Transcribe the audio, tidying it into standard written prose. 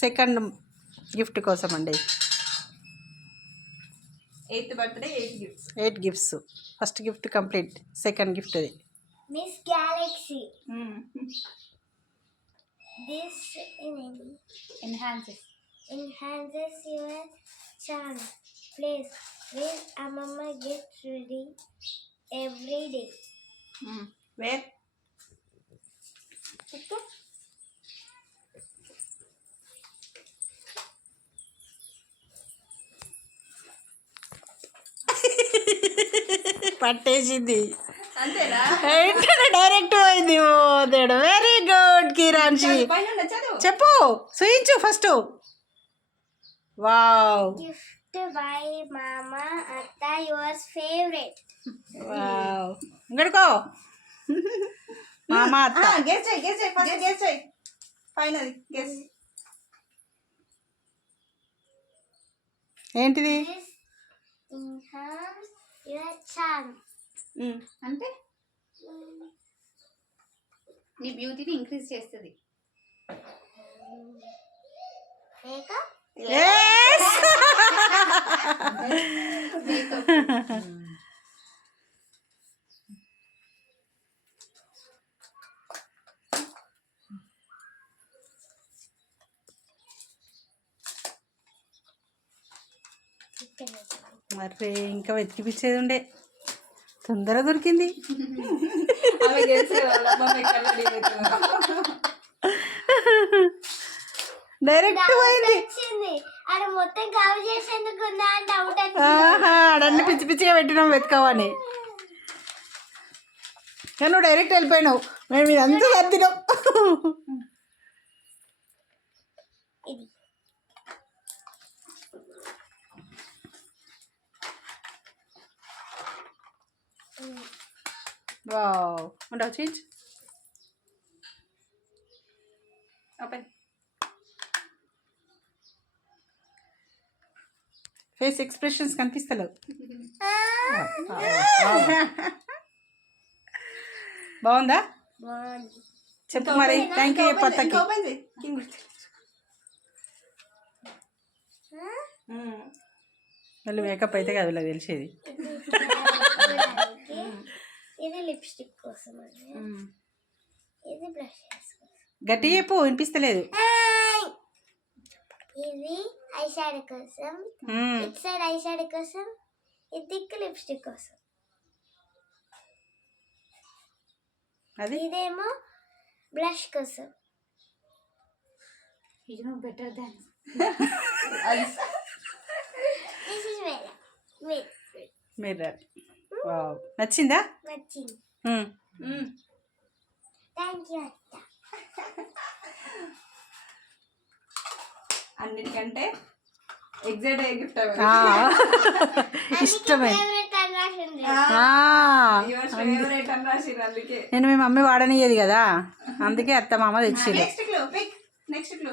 Second gift కోసం అండి. 8th birthday 8 gifts. First gift complete. Second gift అది Miss Galaxy. This enhances your charm. Place where Amama gets ready every day. Where? Okay. పట్టేసింది. అంతేనా? Direct పోయింది. ఓ దేవుడు, very good Kiranshi. చెప్పు, చూయించు first. Wow, Gift by Mama Atta, yours favorite. Wow. ఇంకడుకో మామ అత్త. గెస్ చేయి ఫస్ట్ గెస్ చేయి. Final guess. ఏంటిది? This enhances your charm. అంటే నీ బ్యూటీని ఇంక్రీజ్ చేస్తుంది. Makeup. Yes. మరి ఇంకా వెతికిపించేది ఉండే, తొందరగా దొరికింది. ఆమె తెలుసు వాళ్ళ అమ్మ ఎక్కడ రెడీ అవుతుందో. డైరెక్ట్ పోయింది. వచ్చింది అది మొత్తం కవర్ చేసేందుకు ఉందా అని డౌట్ అడన్ని పిచ్చి పిచ్చిగా పెట్టినాం వెతకవని. కానీ నువ్వు డైరెక్ట్ వెళ్ళిపోయినావు. మేము ఇదంతా సర్దినాం. ఇది వావ్, ఉండవు చేంజ్. ఓపెన్. ఫేస్ ఎక్స్ప్రెషన్స్ కనిపిస్తలేవు. బాగుందా? బాగుంది. చెప్పు మరి. Thank you చెప్పత్తకి. ఓపెన్ చేయి. మళ్ళీ మేకప్ అయితే కదా వీళ్ళకి తెలిసేది. ఇది లిప్స్టిక్ కోసం అండి. ఇది బ్లష్ కోసం. గట్టి చెప్పు, వినిపిస్తలేదు. ఇది ఐ షాడో కోసం, ఇట్ సైడ్ ఐ షాడో కోసం, ఇది దిక్కు లిప్స్టిక్ కోసం. అది ఇదేమో బ్లష్ కోసం. You know better than. This is mirror. Wow, నచ్చిందా? నచ్చింది. థ్యాంక్ థ్యాంక్ యూ అత్త. అన్నిటికంటే ఎగ్జాక్ట్ అయ్యే గిఫ్ట్ ఇష్టమే. ఫేవరెట్ అని రాసిర్రు. అందుకే నేను మీ మమ్మీ వాడనియ్యేది కదా, అందుకే అత్త మామ తెచ్చిర్రు. Next clue.